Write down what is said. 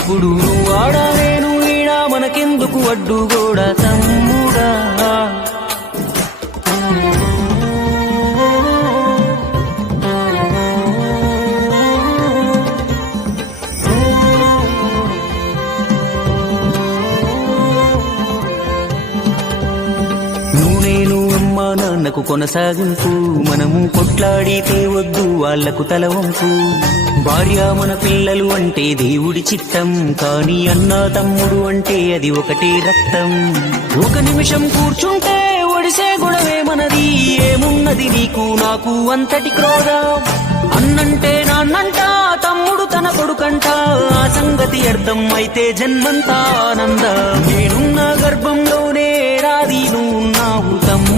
ఇప్పుడు ఆడా నేను ఈడా మనకెందుకు అడ్డుగోడా తమ్ముడా. నాన్నకు కొనసాగింపు మనము కొట్లాడితే వద్దు వాళ్లకు తలవంపు. భార్య మన పిల్లలు అంటే దేవుడి చిత్తం, కానీ అన్న తమ్ముడు అంటే అది ఒకటే రక్తం. ఒక నిమిషం కూర్చుంటే ఒడిసే గొడవే మనది, ఏమున్నది నీకు నాకు అంతటి క్రోధం. అన్నంటే నాన్నంట, తమ్ముడు తన కొడుకంట, ఆ సంగతి అర్థం అయితే జన్మంతా ఆనంద. నేనున్న గర్భంలోనే ఏడాది నువ్వున్నావు తమ్ముడు.